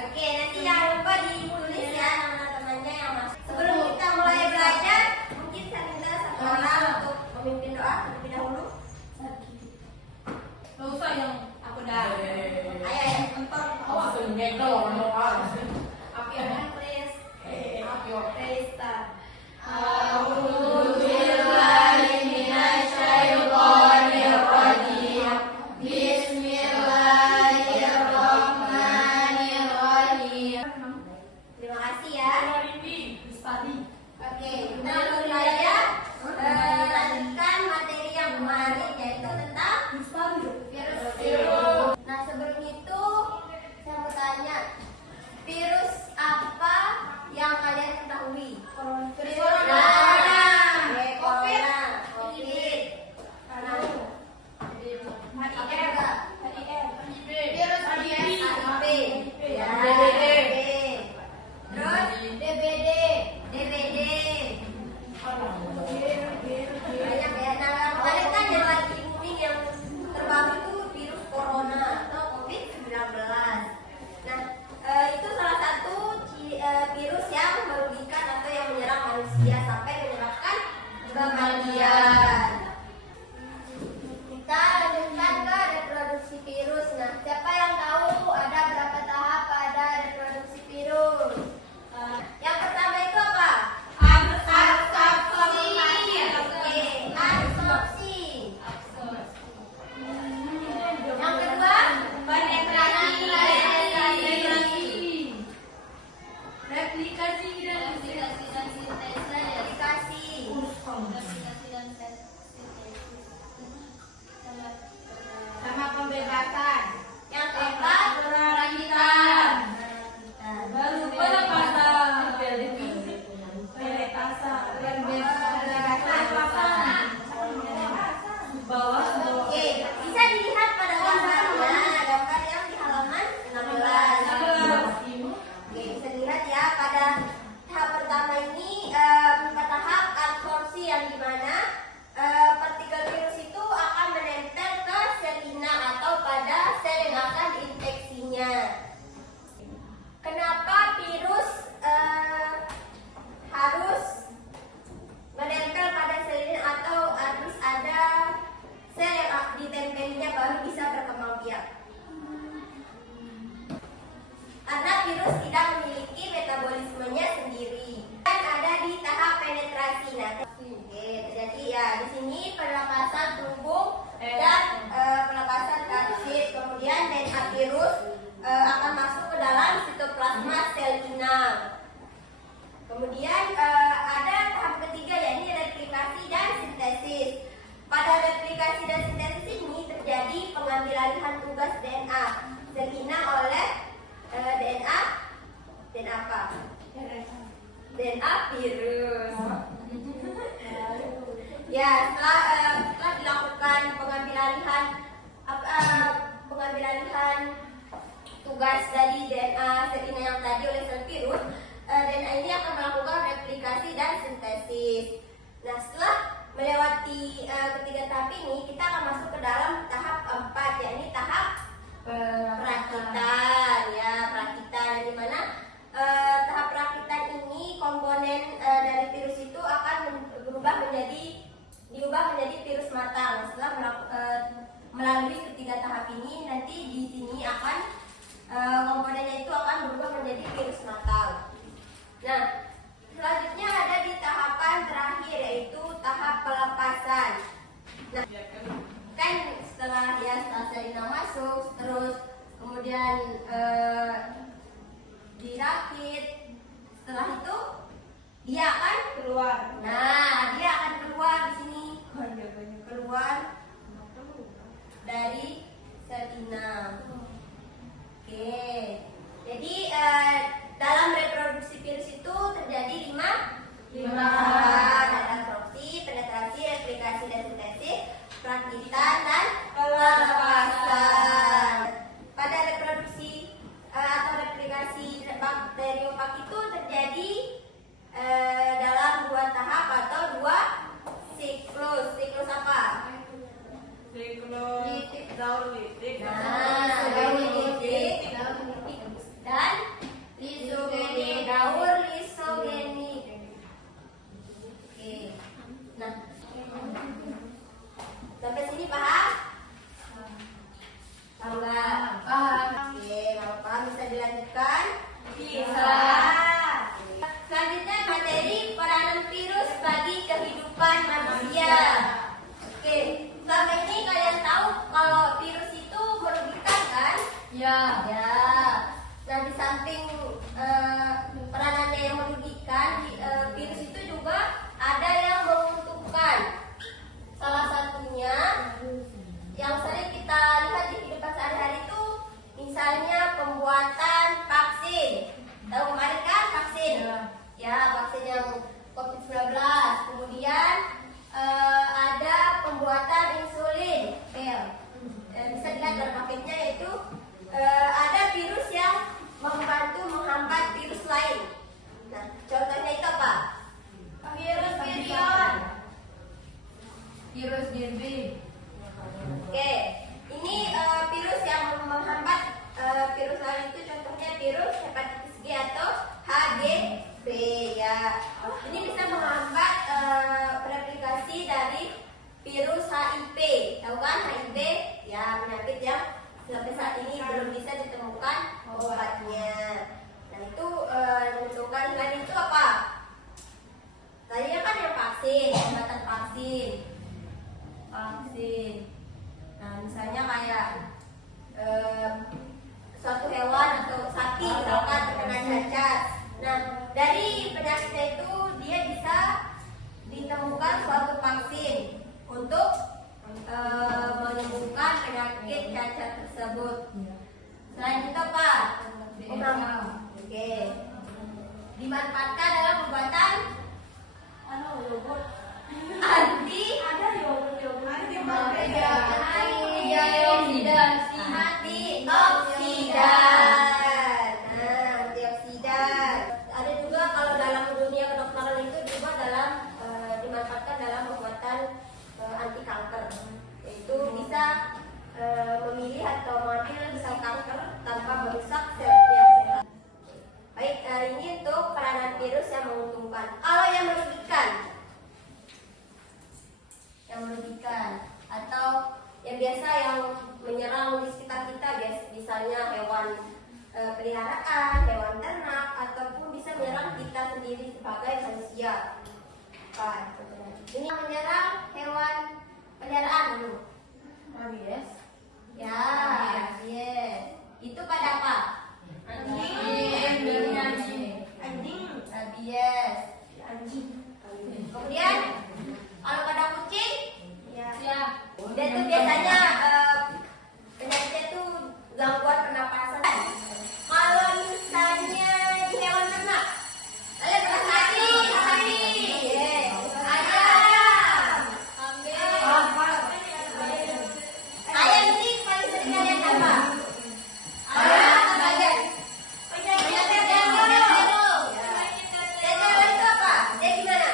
Oke, nanti jangan lupa ditulis ya nama-namanya yang masuk. Sebelum kita mulai belajar, mungkin saya minta satu orang untuk memimpin doa terlebih dahulu. Gak usah yang aku dah. Ayo. Entar awas tuh ngedol doa. Api ya, please. Ayo. Please start. Terima kasih ya. Oke, kita langsung saja lanjutkan materi yang kemarin yaitu tentang virus. Nah, sebelum itu saya mau tanya, virus apa yang kalian ketahui? Virus corona. Oke, corona. COVID. Virus HIV. Ya, HIV. Terus DBD. Banyak ya. Nah, kemarin kan yang lagi booming yang terbaru itu virus corona atau COVID-19. Nah, itu salah satu virus yang merugikan atau yang menyerang manusia sampai menyebabkan kematian. Kita lanjutkan ke reproduksi virus. Nah, siapa yang tahu ada berapa tahap pada reproduksi virus? Yang pertama itu apa? Absorpsi. Oke, absorpsi. Yang kedua, penetrasi. Replikasi dan sama pembebasan. Yang keempat, Perakitan. Baru pelepasan. Oke, bisa dilihat pada gambarnya, gambar yang di halaman 16. Oke, bisa dilihat ya pada tahap pertama ini tahap absorpsi yang dimana partikel virus itu akan menempel ke sel inang atau pada sel yang akan diinfeksinya. Kenapa virus harus menempel pada sel inang atau harus ada sel yang ditempelinya baru bisa berkembang biak? Karena virus tidak memiliki metabolismenya sendiri. Dan ada di tahap penetrasi. Nah, jadi ya di sini pelepasan terhubung dan pelepasan kapsid. Kemudian DNA virus akan masuk ke dalam sitoplasma sel inang. Kemudian ada tahap ketiga yakni replikasi dan sintesis. Pada replikasi dan sintesis ini terjadi pengambilalihan tugas DNA sel inang oleh DNA apa? DNA virus. Ya, setelah dilakukan pengambilalihan tugas dari DNA sel inang yang tadi oleh sel virus, DNA ini akan melakukan replikasi dan sintesis. Nah, setelah melewati ketiga tahap ini, kita akan masuk ke dalam tahap keempat, yakni tahap perakitan. Ya, perakitan di mana tahap perakitan ini komponen dari virus itu akan diubah menjadi virus matang. Setelah melalui ketiga tahap ini, nanti di sini akan komponennya itu akan berubah menjadi virus matang. Nah, selanjutnya ada di tahapan terakhir yaitu tahap pelepasan. Nah, kan setelah sel inang masuk, terus kemudian dirakit, setelah itu dia akan keluar. Nah, dia akan keluar di sini, keluar dari sel inang. Oke, jadi dalam reproduksi virus itu terjadi lima tahap: absorpsi, penetrasi, replikasi dan sintesis, perakitan dan pelepasan. Pada reproduksi atau replikasi bakteriopak itu terjadi dalam dua tahap atau dua siklus. Siklus apa? Siklus daur litik. Daur litik dan Bisa. Selanjutnya materi peranan virus bagi kehidupan manusia. Oke, selama ini kalian tahu kalau virus itu merugikan kan? Ya. Ya. Nah, di samping peranannya yang merugikan, virus itu juga ada yang menguntungkan. Salah satunya yang sering kita lihat di kehidupan sehari-hari itu misalnya pembuatan vaksin. Tahu kemarin kan vaksin? Ya, vaksin yang COVID-19. Kemudian ada pembuatan insulin. Bisa dilihat dalam paketnya yaitu ada virus yang membantu menghambat virus lain. Nah, contohnya itu apa? Virus virion. Virus DB. Oke, ini virus yang menghambat virus lain itu contohnya virus hepatitis G atau HGV ya. Ini bisa menghambat replikasi dari virus HIV. Tahu kan HIV? Ya, penyakit yang sampai saat ini belum bisa ditemukan obatnya. Nah, itu menentukan selain itu apa? Tadi kan yang vaksin, pembuatan vaksin. Nah, misalnya kayak suatu hewan atau sapi misalkan terkena cacat. Nah, dari penyakitnya itu dia bisa ditemukan suatu vaksin untuk menyembuhkan penyakit cacat tersebut. Selain itu apa? Oke. Dimanfaatkan dalam pembuatan antioksidan. Ada juga kalau dalam dunia kedokteran itu juga dimanfaatkan dalam pembuatan anti kanker. Itu bisa memilih atau mengambil sel kanker tanpa merusak sel yang sehat. Baik, ini untuk peranan virus yang menguntungkan. Kalau yang merugikan atau yang biasa yang menyerang di sekitar kita, misalnya hewan peliharaan, hewan ternak, ataupun bisa menyerang kita sendiri sebagai manusia. Ini yang menyerang hewan peliharaan dulu. Rabies. Ya, yes. Itu pada apa? Rabies. Kemudian kalau pada kucing, dia tuh biasanya penyakitnya tuh gangguan pernapasan. Kalau misalnya di hewan ternak, kalian pernah sapi, ayam, ayam ini paling sering kalian apa? Ayam atau bagian? Penyakit itu apa? Dia gimana?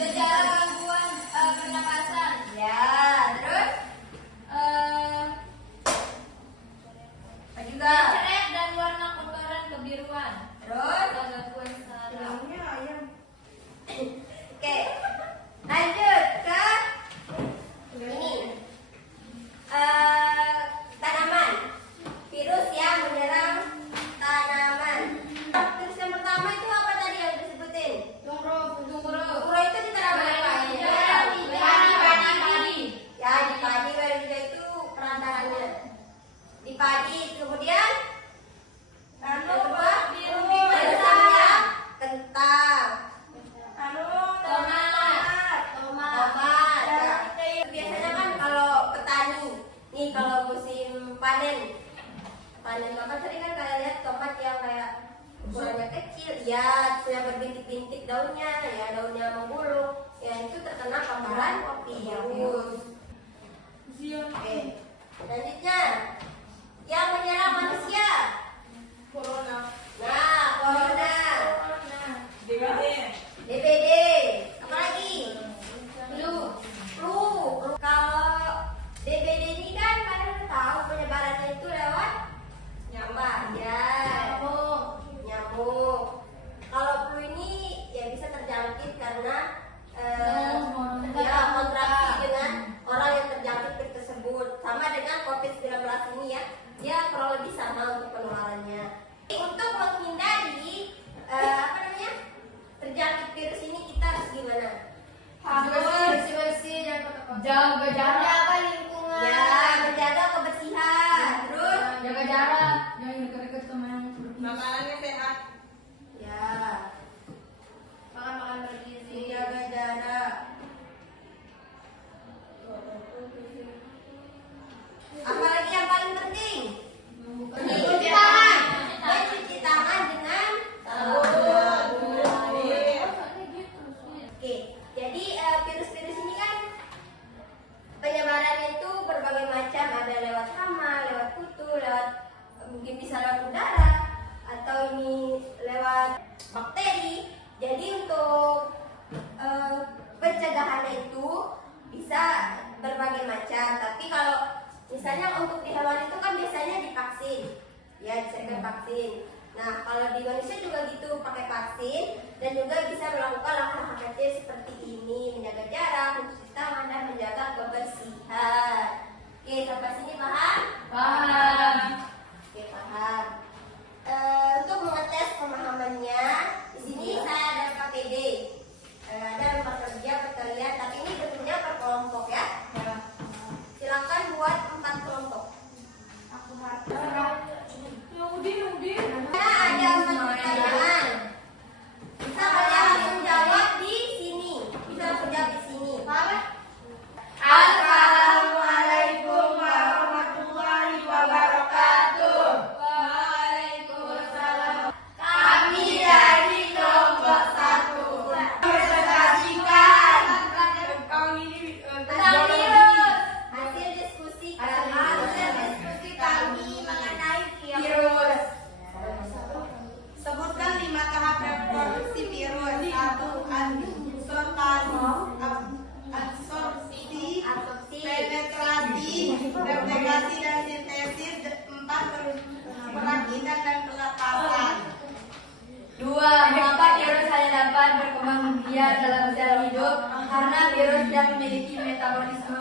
Gejala gangguan pernapasan. Ya, terus apa juga? Ceret dan warna kotoran kebiruan. Terus Gangguan saraf. oke, lanjut ke ini. Tanaman. Virus yang menyerang tanaman. Virus yang pertama itu apa tadi yang disebutin? Tungro. Tungro itu di tanaman apa? Padi. Ya, di padi baru juga itu perantaranya. Di padi, kemudian yang kedua, virus yang kentang. Tomat. Ya. Biasanya kan kalau petani, nih kalau musim panen apa sering kan kalian lihat tomat yang kayak ukurannya kecil, ya, sudah berbintik-bintik daunnya, ya daunnya membuluk, ya itu terkena paparan virus. Oke, selanjutnya yang menyerang manusia. Nah, corona, DBD, apa lagi? Flu. Kalau DBD ini kan kalian udah tahu penyebarannya itu lewat apa? Ya, nyamuk. Kalau flu ini ya bisa terjangkit karena ya kontraksi dengan orang yang terjangkit tersebut. Sama dengan COVID-19 ini ya, dia kurang lebih sama untuk penularan. bersih-bersih dan jaga jarak. Menjaga lingkungan. Ya, menjaga kebersihan. Terus Jaga jarak. Jangan dekat-dekat sama yang Makanannya sehat. ya, makan bergizi. menjaga jarak. Apalagi yang paling penting? Mencuci tangan. Mencuci tangan dengan sabun. Oke, jadi virus-virus ini kan penyebarannya itu berbagai macam, ada lewat hama, lewat kutu, lewat mungkin bisa lewat udara, atau ini lewat bakteri. Jadi untuk pencegahannya itu bisa berbagai macam. Tapi kalau misalnya untuk di hewan itu kan biasanya divaksin, ya disediakan vaksin. Nah, kalau di Indonesia juga gitu, pakai vaksin dan juga bisa melakukan langkah-langkah kecil seperti ini, menjaga jarak, mencuci tangan, dan menjaga kebersihan. Oke, sampai sini paham? Paham. Oke, paham. Untuk mengetes pemahamannya, di sini saya ada KPD. Ada lembar kerja perkalian, tapi ini bentuknya per kelompok ya. Silakan buat 4 kelompok. Nah, ada 4 pertanyaan. Bisa kalian langsung jawab di sini. Bisa langsung jawab di sini. Assalamualaikum warahmatullahi wabarakatuh. Waalaikumsalam. Kami dari kelompok 1 presentasikan tentang ini Tentang virus. Hasil diskusi kami mengenai virus. Sebutkan 5 tahap reproduksi virus. 1. Absorpsi, absorpsi. penetrasi, replikasi dan sintesis. 4. Perakitan dan pelepasan. 2. Mengapa virus hanya dapat berkembang biak dalam sel hidup? Karena virus tidak memiliki metabolisme